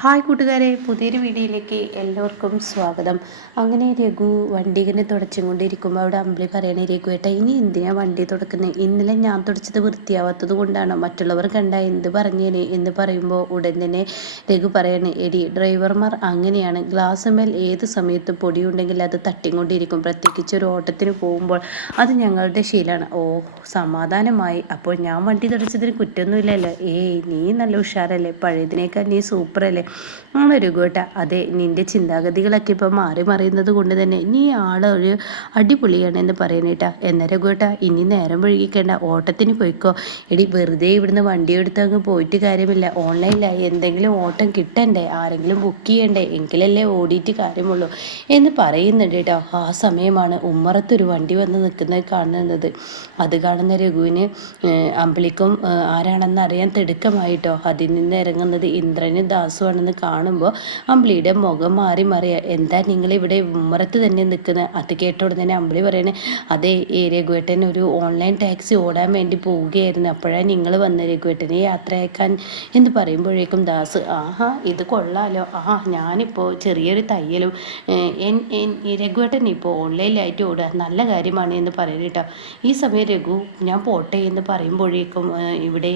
Hi കൂട്ടുകാരെ, പുതിയൊരു വീഡിയോയിലേക്ക് എല്ലാവർക്കും സ്വാഗതം. അങ്ങനെ രഘു വണ്ടി ഇങ്ങനെ തുടച്ചും കൊണ്ടിരിക്കുമ്പോൾ അവിടെ അമ്പിളി പറയണേ, രഘു ഏട്ടാ ഇനി എന്തിനാ വണ്ടി തുടക്കുന്നത്? ഇന്നലെ ഞാൻ തുടച്ചത് വൃത്തിയാവാത്തത് കൊണ്ടാണ്, മറ്റുള്ളവർ കണ്ട എന്ത് പറഞ്ഞേനെ എന്ന് പറയുമ്പോൾ ഉടൻ തന്നെ രഘു പറയണേ, എടി ഡ്രൈവർമാർ അങ്ങനെയാണ്, ഗ്ലാസ് മേൽ ഏത് സമയത്ത് പൊടിയുണ്ടെങ്കിൽ അത് തട്ടിക്കൊണ്ടിരിക്കും, പ്രത്യേകിച്ച് ഒരു ഓട്ടത്തിന് പോകുമ്പോൾ. അത് ഞങ്ങളുടെ ശീലമാണ്. ഓ, സമാധാനമായി. അപ്പോൾ ഞാൻ വണ്ടി തുടച്ചതിന് കുറ്റമൊന്നുമില്ലല്ലോ. ഏയ്, നീ നല്ല ഉഷാറല്ലേ, പഴയതിനേക്കാൾ നീ സൂപ്പറല്ലേ? ആണ് രഘുവേട്ട. അതെ, നിന്റെ ചിന്താഗതികളൊക്കെ ഇപ്പം മാറി മറിയുന്നത് കൊണ്ട് തന്നെ നീ ആളൊരു അടിപൊളിയാണ് എന്ന് പറയണേട്ടാ. എന്നാ രഘുവേട്ട, ഇനി നേരം വൈകിക്കേണ്ട, ഓട്ടത്തിന് പോയിക്കോ. എടി, വെറുതെ ഇവിടുന്ന് വണ്ടി എടുത്ത് അങ്ങ് പോയിട്ട് കാര്യമില്ല. ഓൺലൈനിലായി എന്തെങ്കിലും ഓട്ടം കിട്ടണ്ടേ, ആരെങ്കിലും ബുക്ക് ചെയ്യണ്ടേ, എങ്കിലല്ലേ ഓടിയിട്ട് കാര്യമുള്ളൂ എന്ന് പറയുന്നുണ്ട് കേട്ടോ. ആ സമയമാണ് ഉമ്മറത്തൊരു വണ്ടി വന്ന് നിൽക്കുന്നത് കാണുന്നത്. അത് കാണുന്ന രഘുവിന് അമ്പിളിക്കും ആരാണെന്ന് അറിയാൻ തിടുക്കമായിട്ടോ. അതിൽ നിന്ന് ഇറങ്ങുന്നത് ഇന്ദ്രനും ദാസുവാണെന്ന് കാണുമ്പോൾ അമ്പിളിയുടെ മുഖം മാറി മറിയാ. എന്താ നിങ്ങളിവിടെ ഉമ്മറത്ത് തന്നെ നിൽക്കുന്നത്? അത് കേട്ടോടെ തന്നെ അമ്പിളി പറയണേ, അതേ രഘുവേട്ടൻ ഒരു ഓൺലൈൻ ടാക്സി ഓടാൻ വേണ്ടി പോവുകയായിരുന്നു, അപ്പോഴാണ് നിങ്ങൾ വന്ന രഘുവേട്ടനെ യാത്രയാക്കാൻ എന്ന് പറയുമ്പോഴേക്കും ദാസ്, ആഹാ ഇത് കൊള്ളാലോ, ഞാനിപ്പോൾ ചെറിയൊരു തയ്യലും രഘുവേട്ടൻ ഇപ്പോൾ ഓൺലൈനിലായിട്ട് ഓടുക, നല്ല കാര്യമാണ് എന്ന് പറയണേട്ടോ. ഈ സമയം രഘു ഞാൻ പോട്ടെ എന്ന് പറയുമ്പോഴേക്കും ഇവിടെ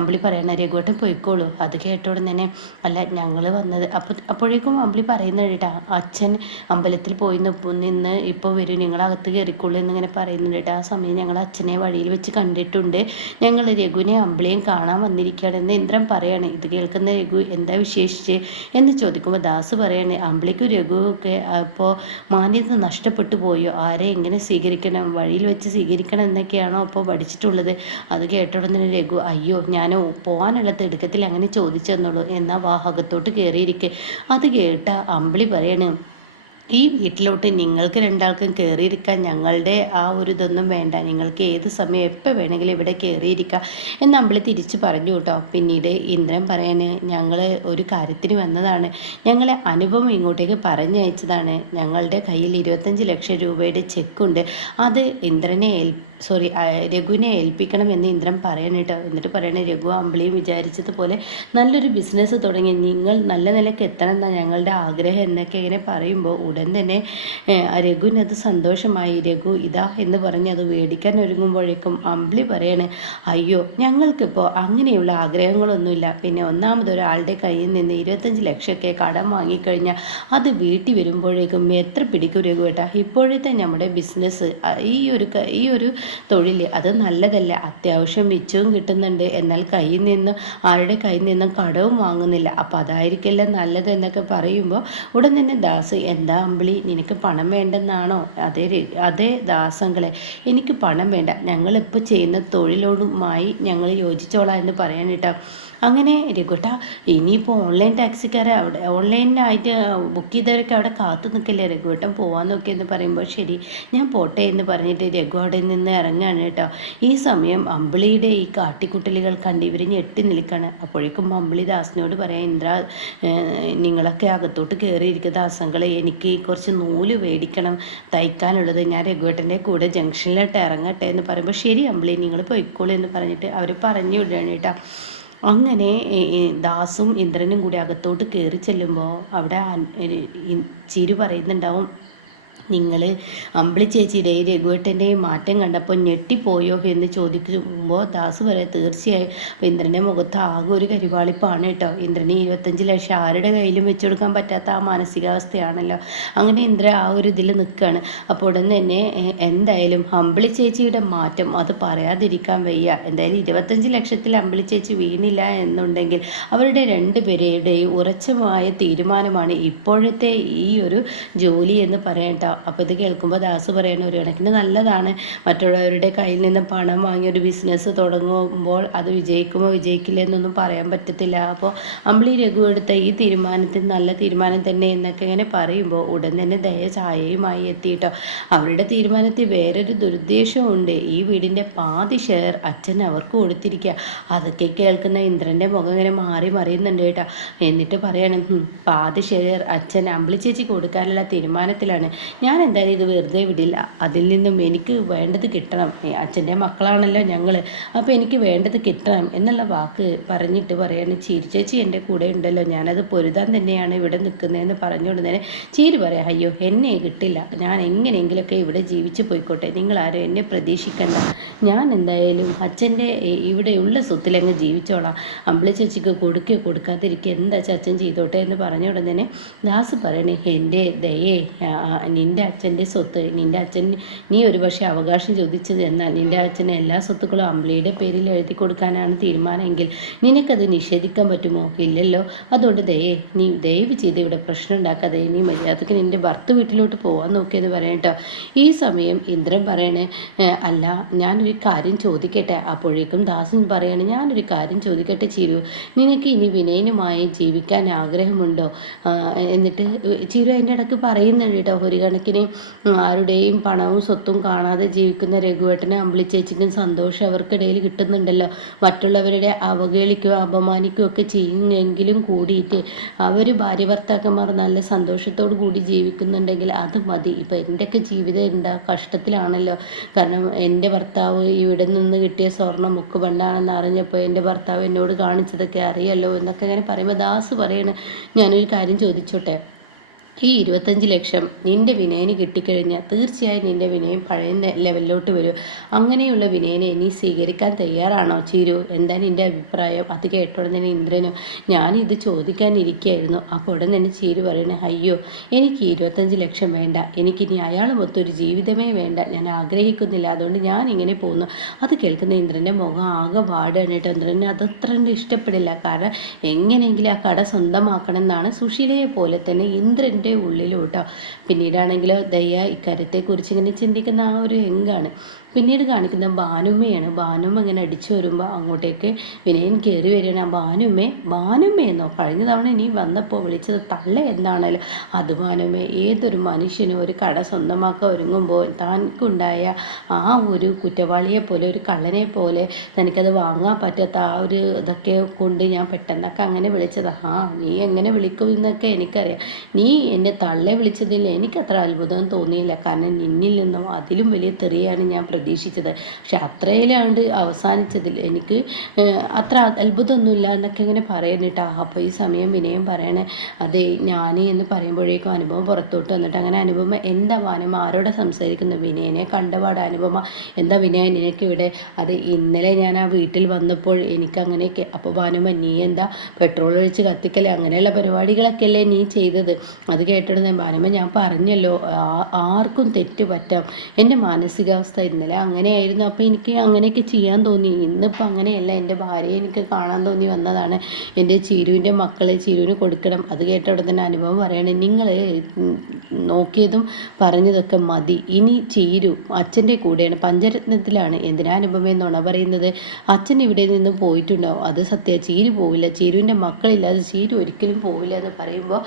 അമ്പിളി പറയണ, രഘുവേട്ടൻ പോയിക്കോളൂ. അത് കേട്ടോടെ തന്നെ, അല്ല ഞങ്ങൾ വന്നത് അപ്പോഴേക്കും അമ്പിളി പറയുന്നത് കേട്ടാ, അച്ഛൻ അമ്പലത്തിൽ പോയി നിന്ന് ഇപ്പോൾ വരും, നിങ്ങളകത്ത് കയറിക്കോളൂ എന്നിങ്ങനെ പറയുന്നുണ്ട് കേട്ടോ. ആ സമയം ഞങ്ങൾ അച്ഛനെ വഴിയിൽ വെച്ച് കണ്ടിട്ടുണ്ട്, ഞങ്ങൾ രഘുവിനെ അമ്പിളിയും കാണാൻ വന്നിരിക്കുകയാണെന്ന് ഇന്ദ്രൻ പറയാണ്. ഇത് കേൾക്കുന്ന രഘു എന്താ വിശേഷിച്ച് എന്ന് ചോദിക്കുമ്പോൾ ദാസ് പറയാണ്, അമ്പിളിക്കും രഘുവൊക്കെ ഇപ്പോൾ മാന്യത നഷ്ടപ്പെട്ടു പോയോ, ആരെ എങ്ങനെ സ്വീകരിക്കണം, വഴിയിൽ വെച്ച് സ്വീകരിക്കണം എന്നൊക്കെയാണോ അപ്പോൾ പഠിച്ചിട്ടുള്ളത്? അത് കേട്ടോടനെ രഘു, അയ്യോ ഞാൻ പോകാനുള്ള തിടുക്കത്തിൽ അങ്ങനെ ചോദിച്ചെന്നുള്ളൂ, എന്നാൽ വാഹകത്തോട്ട് കയറിയിരിക്കെ. അത് കേട്ട അമ്പിളി പറയാണ്, ഈ വീട്ടിലോട്ട് നിങ്ങൾക്ക് രണ്ടാൾക്കും കയറിയിരിക്കാൻ ഞങ്ങളുടെ ആ ഒരു ഇതൊന്നും വേണ്ട, നിങ്ങൾക്ക് ഏത് സമയം എപ്പോൾ വേണമെങ്കിലും ഇവിടെ കയറിയിരിക്കാം എന്ന് അമ്പിളി തിരിച്ച് പറഞ്ഞു കേട്ടോ. പിന്നീട് ഇന്ദ്രൻ പറയാൻ, ഞങ്ങൾ ഒരു കാര്യത്തിന് വന്നതാണ്, ഞങ്ങളെ അനുപമ ഇങ്ങോട്ടേക്ക് പറഞ്ഞയച്ചതാണ്, ഞങ്ങളുടെ കയ്യിൽ 25 ലക്ഷം രൂപയുടെ ചെക്കുണ്ട്, അത് ഇന്ദ്രനെ രഘുവിനെ ഏൽപ്പിക്കണമെന്ന് ഇന്ദ്രൻ പറയണം കേട്ടോ. എന്നിട്ട് പറയണേ, രഘു അമ്പിളിയും വിചാരിച്ചതുപോലെ നല്ലൊരു ബിസിനസ് തുടങ്ങി നിങ്ങൾ നല്ല നിലയ്ക്ക് എത്തണം എന്നാണ് ഞങ്ങളുടെ ആഗ്രഹം എന്നൊക്കെ ഇങ്ങനെ പറയുമ്പോൾ ഉടൻ തന്നെ രഘുവിനത് സന്തോഷമായി. രഘു ഇതാ എന്ന് പറഞ്ഞ് അത് മേടിക്കാൻ ഒരുങ്ങുമ്പോഴേക്കും അമ്പിളി പറയണേ, അയ്യോ ഞങ്ങൾക്കിപ്പോൾ അങ്ങനെയുള്ള ആഗ്രഹങ്ങളൊന്നുമില്ല, പിന്നെ ഒന്നാമതൊരാളുടെ കയ്യിൽ നിന്ന് 25 ലക്ഷമൊക്കെ കടം വാങ്ങിക്കഴിഞ്ഞാൽ അത് വീട്ടിൽ വരുമ്പോഴേക്കും എത്ര പിടിക്കും രഘുവേട്ടാ? ഇപ്പോഴത്തെ നമ്മുടെ ബിസിനസ് ഈ ഒരു തൊഴിൽ അത് നല്ലതല്ല, അത്യാവശ്യം മിച്ചവും കിട്ടുന്നുണ്ട്, എന്നാൽ കയ്യിൽ നിന്നും ആരുടെ കയ്യിൽ നിന്നും കടവും വാങ്ങുന്നില്ല, അപ്പം അതായിരിക്കില്ല നല്ലത് എന്നൊക്കെ പറയുമ്പോൾ ഉടൻ തന്നെ ദാസ്, എന്താ അമ്പിളി നിനക്ക് പണം വേണ്ടെന്നാണോ? അതേ ദാസങ്ങളെ, എനിക്ക് പണം വേണ്ട, ഞങ്ങളിപ്പോൾ ചെയ്യുന്ന തൊഴിലോടുമായി ഞങ്ങൾ യോജിച്ചോളാം എന്ന് പറയാൻ കേട്ടോ. അങ്ങനെ രഘുട്ടാ, ഇനിയിപ്പോൾ ഓൺലൈൻ ടാക്സിക്കാരെ അവിടെ ഓൺലൈനായിട്ട് ബുക്ക് ചെയ്തവരൊക്കെ അവിടെ കാത്തു നിൽക്കില്ലേ, രഘുവട്ടം പോകാൻ നോക്കിയെന്ന് പറയുമ്പോൾ ശരി ഞാൻ പോട്ടെ എന്ന് പറഞ്ഞിട്ട് രഘു അവിടെ നിന്ന് ഇറങ്ങുകയാണ് കേട്ടോ. ഈ സമയം അമ്പിളിയുടെ ഈ കാട്ടിക്കുട്ടലുകൾ കണ്ട് ഇവർ ഞെട്ടി നിൽക്കുകയാണ്. അപ്പോഴേക്കും അമ്പിളി ദാസിനോട് പറയാം, ഇന്ദ്ര നിങ്ങളൊക്കെ അകത്തോട്ട് കയറിയിരിക്കുക ദാസങ്ങളെ, എനിക്ക് കുറച്ച് നൂല് മേടിക്കണം തയ്ക്കാനുള്ളത്, ഞാൻ രഘുവേട്ടൻ്റെ കൂടെ ജംഗ്ഷനിലോട്ട് ഇറങ്ങട്ടെ എന്ന് പറയുമ്പോൾ ശരി അമ്പിളി നിങ്ങൾ പോയിക്കോളൂ എന്ന് പറഞ്ഞിട്ട് അവർ പറഞ്ഞു വിടുകയാണ് കേട്ടോ. അങ്ങനെ ദാസും ഇന്ദ്രനും കൂടി അകത്തോട്ട് കയറി ചെല്ലുമ്പോൾ അവിടെ ചിരു പറയുന്നുണ്ടാവും, നിങ്ങൾ അമ്പിളി ചേച്ചിയുടെ രഘുവേട്ടൻ്റെയും മാറ്റം കണ്ടപ്പോൾ ഞെട്ടിപ്പോയോ എന്ന് ചോദിക്കുമ്പോൾ ദാസ് പറയാം, തീർച്ചയായും. അപ്പോൾ ഇന്ദ്രൻ്റെ മുഖത്ത് ആകെ ഒരു കരിവാളിപ്പാണ് കേട്ടോ. ഇന്ദ്രന് 25 ലക്ഷം ആരുടെ കയ്യിലും വെച്ചു കൊടുക്കാൻ പറ്റാത്ത ആ മാനസികാവസ്ഥയാണല്ലോ. അങ്ങനെ ഇന്ദ്ര ആ ഒരു ഇതിൽ നിൽക്കുകയാണ്. അപ്പോൾ ഉടൻ തന്നെ എന്തായാലും അമ്പിളി ചേച്ചിയുടെ മാറ്റം അത് പറയാതിരിക്കാൻ വയ്യ. എന്തായാലും 25 ലക്ഷത്തിൽ അമ്പിളി ചേച്ചി വീണില്ല എന്നുണ്ടെങ്കിൽ അവരുടെ രണ്ടുപേരുടെയും ഉറച്ചമായ തീരുമാനമാണ് ഇപ്പോഴത്തെ ഈ ഒരു ജോലി എന്ന് പറയട്ടോ. അപ്പോൾ ഇത് കേൾക്കുമ്പോൾ ദാസ് പറയണ, ഒരു കണക്കിന് നല്ലതാണ്, മറ്റുള്ളവരുടെ കയ്യിൽ നിന്ന് പണം വാങ്ങി ഒരു ബിസിനസ് തുടങ്ങുമ്പോൾ അത് വിജയിക്കുമോ വിജയിക്കില്ല എന്നൊന്നും പറയാൻ പറ്റത്തില്ല. അപ്പോൾ അമ്പിളി രഘു എടുത്ത ഈ തീരുമാനത്തിൽ നല്ല തീരുമാനം തന്നെ എന്നൊക്കെ ഇങ്ങനെ പറയുമ്പോൾ ഉടൻ തന്നെ ദയ ചായയുമായി എത്തിയിട്ടോ. അവരുടെ തീരുമാനത്തിൽ വേറൊരു ദുരുദ്ദേശമുണ്ട്, ഈ വീടിൻ്റെ പാതി ഷെയർ അച്ഛൻ അവർക്ക് കൊടുത്തിരിക്കുക. അതൊക്കെ കേൾക്കുന്ന ഇന്ദ്രൻ്റെ മുഖം ഇങ്ങനെ മാറി മറിയുന്നുണ്ട് കേട്ടോ. എന്നിട്ട് പറയണം, പാതി ഷെയർ അച്ഛൻ അമ്പിളി ചേച്ചി കൊടുക്കാനുള്ള തീരുമാനത്തിലാണ്, ഞാൻ എന്തായാലും ഇത് വെറുതെ വിടില്ല. അതിൽ നിന്നും എനിക്ക് വേണ്ടത് കിട്ടണം. അച്ഛൻ്റെ മക്കളാണല്ലോ ഞങ്ങൾ, അപ്പോൾ എനിക്ക് വേണ്ടത് കിട്ടണം എന്നുള്ള വാക്ക് പറഞ്ഞിട്ട് പറയാണ്, ചീരി ചേച്ചി എൻ്റെ കൂടെ ഉണ്ടല്ലോ, ഞാനത് പൊരുതാൻ തന്നെയാണ് ഇവിടെ നിൽക്കുന്നതെന്ന് പറഞ്ഞുകൊണ്ട് തന്നെ ചീരി പറയാം, അയ്യോ എന്നെ കിട്ടില്ല, ഞാൻ എങ്ങനെയെങ്കിലുമൊക്കെ ഇവിടെ ജീവിച്ചു പോയിക്കോട്ടെ, നിങ്ങളാരും എന്നെ പ്രതീക്ഷിക്കണ്ട, ഞാൻ എന്തായാലും അച്ഛൻ്റെ ഇവിടെയുള്ള സ്വത്തിലങ്ങ് ജീവിച്ചോളാം, അമ്പിളി ചേച്ചിക്ക് കൊടുക്കുകയോ കൊടുക്കാതിരിക്കുക എന്താ അച്ഛൻ ചെയ്തോട്ടെ എന്ന് പറഞ്ഞ ഉടനെ തന്നെ ദാസ് പറയണേ, എൻ്റെ ദയേ, നിൻ്റെ അച്ഛൻ്റെ സ്വത്ത് നിൻ്റെ അച്ഛൻ നീ ഒരു പക്ഷേ അവകാശം ചോദിച്ചത് എന്നാൽ നിൻ്റെ അച്ഛന് എല്ലാ സ്വത്തുക്കളും അമ്പിളിയുടെ പേരിൽ എഴുതി കൊടുക്കാനാണ് തീരുമാനമെങ്കിൽ നിനക്കത് നിഷേധിക്കാൻ പറ്റുമോ? ഇല്ലല്ലോ. അതുകൊണ്ട് ദയേ, നീ ദയവ് ചെയ്ത് ഇവിടെ പ്രശ്നം ഉണ്ടാക്കാതെ നീ മര്യാദക്ക് നിൻ്റെ ഭർത്ത വീട്ടിലോട്ട് പോകാൻ നോക്കിയെന്ന് പറയട്ടോ. ഈ സമയം ഇന്ദ്രൻ പറയണേ, അല്ല ഞാനൊരു കാര്യം ചോദിക്കട്ടെ. അപ്പോഴേക്കും ദാസൻ പറയണേ, ഞാനൊരു കാര്യം ചോദിക്കട്ടെ ചിരു, നിനക്ക് ഇനി വിനയനുമായി ജീവിക്കാൻ ആഗ്രഹമുണ്ടോ? എന്നിട്ട് ചിരു അതിൻ്റെ ഇടയ്ക്ക് പറയുന്നുണ്ട് കേട്ടോ, ഒരു കണക്കിന് ആരുടെയും പണവും സ്വത്തും കാണാതെ ജീവിക്കുന്ന രഘുവേട്ടനെ അമ്പിളി ചേച്ചിക്കും സന്തോഷം അവർക്കിടയിൽ കിട്ടുന്നുണ്ടല്ലോ. മറ്റുള്ളവരുടെ അവഹേളിക്കുകയോ അപമാനിക്കുകയോ ഒക്കെ ചെയ്യുമെങ്കിലും കൂടിയിട്ട് അവർ ഭാര്യ ഭർത്താക്കന്മാർ നല്ല സന്തോഷത്തോടു കൂടി ജീവിക്കുന്നുണ്ടെങ്കിൽ അത് മതി. ഇപ്പം എൻ്റെയൊക്കെ ജീവിതം എന്താ കഷ്ടത്തിലാണല്ലോ. കാരണം എൻ്റെ ഭർത്താവ് ഇവിടെ നിന്ന് കിട്ടിയ സ്വർണ്ണം മുക്കുപണ്ടാണെന്ന് അറിഞ്ഞപ്പോൾ എൻ്റെ ഭർത്താവ് എന്നോട് കാണിച്ചതൊക്കെ അറിയല്ലോ എന്നൊക്കെ ഇങ്ങനെ പറയുമ്പോൾ ദാസ് പറയണ, ഞാനൊരു കാര്യം ചോദിച്ചോട്ടെ, ഈ 25 ലക്ഷം നിൻ്റെ വിനയന് കിട്ടിക്കഴിഞ്ഞാൽ തീർച്ചയായും നിൻ്റെ വിനയം പഴയ ലെവലിലോട്ട് വരും. അങ്ങനെയുള്ള വിനയനെ നീ സ്വീകരിക്കാൻ തയ്യാറാണോ ചിരു? എന്താ നിൻ്റെ അഭിപ്രായം? അത് കേട്ടോടെ തന്നെ ഇന്ദ്രനും ഞാനിത് ചോദിക്കാനിരിക്കുകയായിരുന്നു. അപ്പോൾ ഉടൻ തന്നെ ചിരു പറയണേ, അയ്യോ എനിക്ക് 25 ലക്ഷം വേണ്ട, എനിക്കിനി അയാളുമൊത്തൊരു ജീവിതമേ വേണ്ട, ഞാൻ ആഗ്രഹിക്കുന്നില്ല, അതുകൊണ്ട് ഞാൻ ഇങ്ങനെ പോകുന്നു. അത് കേൾക്കുന്ന ഇന്ദ്രൻ്റെ മുഖം ആകെ വാടുകയാണ് കേട്ടോ. ഇന്ദ്രന് അതത്ര ഇഷ്ടപ്പെടില്ല. കാരണം എങ്ങനെയെങ്കിലും ആ കട സ്വന്തമാക്കണം എന്നാണ് സുശീലയെ പോലെ തന്നെ ഇന്ദ്രൻ്റെ ഉള്ളിലോട്ടോ. പിന്നീടാണെങ്കിലോ ദയ ഇക്കാര്യത്തെക്കുറിച്ച് ഇങ്ങനെ ചിന്തിക്കുന്ന ആ ഒരു രംഗാണ്. പിന്നീട് കാണിക്കുന്ന ഭാനുമ്മയാണ്. ഭാനുമ്മ ഇങ്ങനെ അടിച്ചു വരുമ്പോൾ അങ്ങോട്ടേക്ക് വിനയൻ കയറി വരികയാണ്. ഭാനുമ്മയെന്നോ കഴിഞ്ഞ തവണ ഇനി വന്നപ്പോൾ വിളിച്ചത് തള്ള എന്താണല്ലോ അത് ഭാനുമ്മ. ഏതൊരു മനുഷ്യനും ഒരു കട സ്വന്തമാക്കാൻ ഒരുങ്ങുമ്പോൾ തനിക്കുണ്ടായ ആ ഒരു കുറ്റവാളിയെ പോലെ ഒരു കള്ളനെ പോലെ തനിക്കത് വാങ്ങാൻ പറ്റാത്ത ആ ഒരു ഇതൊക്കെ കൊണ്ട് ഞാൻ പെട്ടെന്നൊക്കെ അങ്ങനെ വിളിച്ചത്. നീ എങ്ങനെ വിളിക്കും എന്നൊക്കെ എനിക്കറിയാം. നീ എന്നെ തള്ളെ വിളിച്ചതിൽ എനിക്കത്ര അത്ഭുതം തോന്നിയില്ല. കാരണം നിന്നിൽ നിന്നും അതിലും വലിയ തെറിയാണ് ഞാൻ പ്രതീക്ഷിച്ചത്. പക്ഷെ അത്രയിലാണ്ട് അവസാനിച്ചതിൽ എനിക്ക് അത്ര അത്ഭുതമൊന്നുമില്ല എന്നൊക്കെ ഇങ്ങനെ പറയുന്നിട്ടാ. അപ്പോൾ ഈ സമയം വിനയം പറയണേ, അതെ ഞാൻ എന്ന് പറയുമ്പോഴേക്കും അനുഭവം പുറത്തോട്ട് വന്നിട്ട്, അങ്ങനെ അനുപമ എന്താ വാനം ആരോടെ സംസാരിക്കുന്നു? വിനയനെ കണ്ടപാട് അനുപമ, എന്താ വിനയ നിനക്കിവിടെ? അത് ഇന്നലെ ഞാൻ ആ വീട്ടിൽ വന്നപ്പോൾ എനിക്കങ്ങനെയൊക്കെ. അപ്പോൾ വാനുമ, നീ എന്താ പെട്രോൾ ഒഴിച്ച് കത്തിക്കല്ലേ, അങ്ങനെയുള്ള പരിപാടികളൊക്കെ അല്ലേ നീ ചെയ്തത്? അത് കേട്ടിടുന്ന ഭാനുമ, ഞാൻ പറഞ്ഞല്ലോ ആർക്കും തെറ്റ് പറ്റാം, എൻ്റെ മാനസികാവസ്ഥ ഇന്നലെ അങ്ങനെയായിരുന്നു, അപ്പോൾ എനിക്ക് അങ്ങനെയൊക്കെ ചെയ്യാൻ തോന്നി. ഇന്നിപ്പോൾ അങ്ങനെയല്ല, എൻ്റെ ഭാര്യയെ എനിക്ക് കാണാൻ തോന്നി വന്നതാണ്. എൻ്റെ ചിരുവിൻ്റെ മക്കളെ ചിരുവിന് കൊടുക്കണം. അത് കേട്ട ഉടനെ തന്നെ അനുഭവം പറയണേ, നിങ്ങൾ നോക്കിയതും പറഞ്ഞതൊക്കെ മതി. ഇനി ചിരു അച്ഛൻ്റെ കൂടെയാണ്, പഞ്ചരത്നത്തിലാണ്. എന്തിനാ അനുഭവം നുണ പറയുന്നത്? അച്ഛൻ ഇവിടെ നിന്ന് പോയിട്ടുണ്ടാവും, അത് സത്യ. ചീരു പോവില്ല, ചിരുവിൻ്റെ മക്കളില്ലാതെ ചീരു ഒരിക്കലും പോവില്ല എന്ന് പറയുമ്പോൾ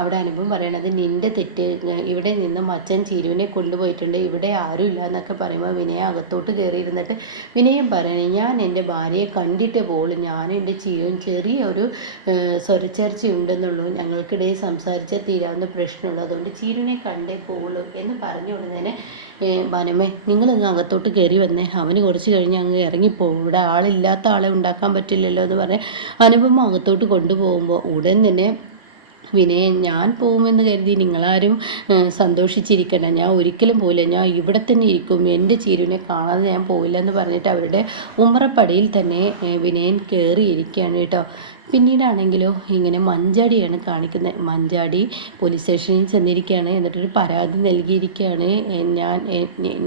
അവിടെ അനുഭവം പറയണത് നിൻ്റെ തെറ്റ്, ഇവിടെ നിന്നും അച്ഛൻ ചിരുവിനെ കൊണ്ടുപോയിട്ടുണ്ട്, ഇവിടെ ആരും ഇല്ല എന്നൊക്കെ പറയുമ്പോൾ വിനയ അകത്തോട്ട് കയറിയിരുന്നിട്ട് വിനയം പറയണേ, ഞാൻ എൻ്റെ ഭാര്യയെ കണ്ടിട്ട് പോലും ഞാനും എൻ്റെ ചിരുവും ചെറിയൊരു സ്വരച്ചേർച്ച ഉണ്ടെന്നുള്ളൂ, ഞങ്ങൾക്കിടയിൽ സംസാരിച്ചാൽ തീരാവുന്ന പ്രശ്നമുള്ളൂ, അതുകൊണ്ട് ചിരുവിനെ കണ്ടേ പോകുള്ളൂ എന്ന് പറഞ്ഞു ഉടനെ ഭാനുമേ, നിങ്ങളിങ്ങ് അകത്തോട്ട് കയറി വന്നേ, അവന് കുറച്ച് കഴിഞ്ഞ് അങ്ങ് ഇറങ്ങിപ്പോകും, ഇവിടെ ആളില്ലാത്ത ആളെ ഉണ്ടാക്കാൻ പറ്റില്ലല്ലോ എന്ന് പറഞ്ഞ് അനുപമ അകത്തോട്ട് കൊണ്ടുപോകുമ്പോൾ ഉടൻ തന്നെ വിനയൻ, ഞാൻ പോകുമെന്ന് കരുതി നിങ്ങളാരും സന്തോഷിച്ചിരിക്കണം, ഞാൻ ഒരിക്കലും പോയില്ല, ഞാൻ ഇവിടെ തന്നെ ഇരിക്കും, എൻ്റെ ചിരുവിനെ കാണാതെ ഞാൻ പോയില്ല എന്ന് പറഞ്ഞിട്ട് അവരുടെ ഉമ്മറപ്പടിയിൽ തന്നെ വിനയൻ കയറിയിരിക്കുകയാണ് കേട്ടോ. പിന്നീടാണെങ്കിലോ ഇങ്ങനെ മഞ്ചാടിയാണ് കാണിക്കുന്നത്. മഞ്ചാടി പോലീസ് സ്റ്റേഷനിൽ ചെന്നിരിക്കുകയാണ്. എന്നിട്ടൊരു പരാതി നൽകിയിരിക്കുകയാണ്.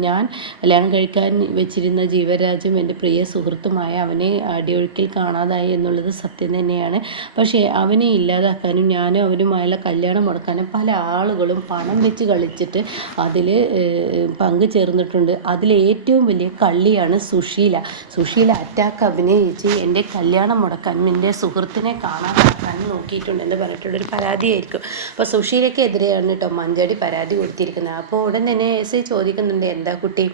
ഞാൻ കല്യാണം കഴിക്കാൻ വെച്ചിരുന്ന ജീവരാജും എൻ്റെ പ്രിയ സുഹൃത്തുമായ അവനെ അടിയൊഴുക്കിൽ കാണാതായി എന്നുള്ളത് സത്യം തന്നെയാണ്. പക്ഷേ അവനെ ഇല്ലാതാക്കാനും ഞാനും അവനുമായുള്ള കല്യാണം മുടക്കാനും പല ആളുകളും പണം വെച്ച് കളിച്ചിട്ട് അതിൽ പങ്കു ചേർന്നിട്ടുണ്ട്. അതിലേറ്റവും വലിയ കള്ളിയാണ് സുശീല. സുശീല അറ്റാക്ക് അഭിനയിച്ച് എൻ്റെ കല്യാണം മുടക്കാനും എൻ്റെ സുഹൃത്ത് സുഹൃത്തിനെ കാണാൻ നോക്കിയിട്ടുണ്ടെന്ന് പറഞ്ഞിട്ടുള്ളൊരു പരാതിയായിരിക്കും. അപ്പോൾ സുശീലയ്ക്കെതിരെയാണ് കേട്ടോ മഞ്ചാടി പരാതി കൊടുത്തിരിക്കുന്നത്. അപ്പോൾ ഉടൻ തന്നെ എസ് ഐ ചോദിക്കുന്നുണ്ട്, എന്താ കുട്ടി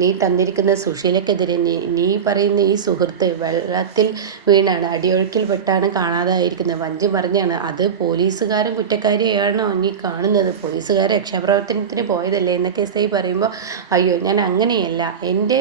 നീ തന്നിരിക്കുന്ന സുശീലയ്ക്കെതിരെ നീ പറയുന്ന ഈ സുഹൃത്ത് വെള്ളത്തിൽ വീണാണ്, അടിയൊഴുക്കിൽപ്പെട്ടാണ് കാണാതായിരിക്കുന്നത്. വഞ്ചി പറഞ്ഞാണ് അത് പോലീസുകാരൻ കുറ്റക്കാരിയാണോ നീ കാണുന്നത്, പോലീസുകാർ രക്ഷാപ്രവർത്തനത്തിന് പോയതല്ലേ എന്നൊക്കെ എസ് ഐ പറയുമ്പോൾ, അയ്യോ ഞാൻ അങ്ങനെയല്ല, എൻ്റെ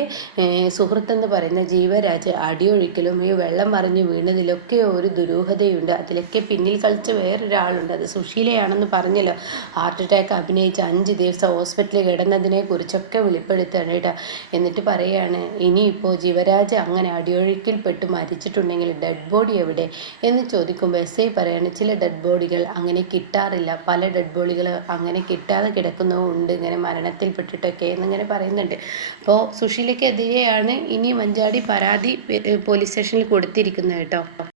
സുഹൃത്തെന്ന് പറയുന്ന ജീവരാജ് അടിയൊഴുക്കിലും ഈ വെള്ളം മറിഞ്ഞ് വീണതിലൊക്കെ ഒരു ദുരൂഹതയുണ്ട്, അതിലൊക്കെ പിന്നിൽ കളിച്ച വേറൊരാളുണ്ട്, അത് സുശീലയാണെന്ന് പറഞ്ഞല്ലോ. ഹാർട്ട് അറ്റാക്ക് അഭിനയിച്ച് 5 ദിവസം ഹോസ്പിറ്റലിൽ കിടന്നതിനെ കുറിച്ചൊക്കെ വെളിപ്പെടുത്തുകയാണ് കേട്ടോ. എന്നിട്ട് പറയാണ്, ഇനിയിപ്പോൾ ജീവരാജ് അങ്ങനെ അടിയൊഴുക്കിൽപ്പെട്ട് മരിച്ചിട്ടുണ്ടെങ്കിൽ ഡെഡ് ബോഡി എവിടെ എന്ന് ചോദിക്കുമ്പോൾ എസ് ഐ പറയാണ്, ചില ഡെഡ് ബോഡികൾ അങ്ങനെ കിട്ടാറില്ല, പല ഡെഡ് ബോഡികൾ അങ്ങനെ കിട്ടാതെ കിടക്കുന്നതുണ്ട് ഇങ്ങനെ മരണത്തിൽപ്പെട്ടിട്ടൊക്കെ എന്നിങ്ങനെ പറയുന്നുണ്ട്. അപ്പോൾ സുശീലയ്ക്കെതിരെയാണ് ഇനി മഞ്ചാടി പരാതി പോലീസ് സ്റ്റേഷനിൽ കൊടുത്തിരിക്കുന്നത് കേട്ടോ.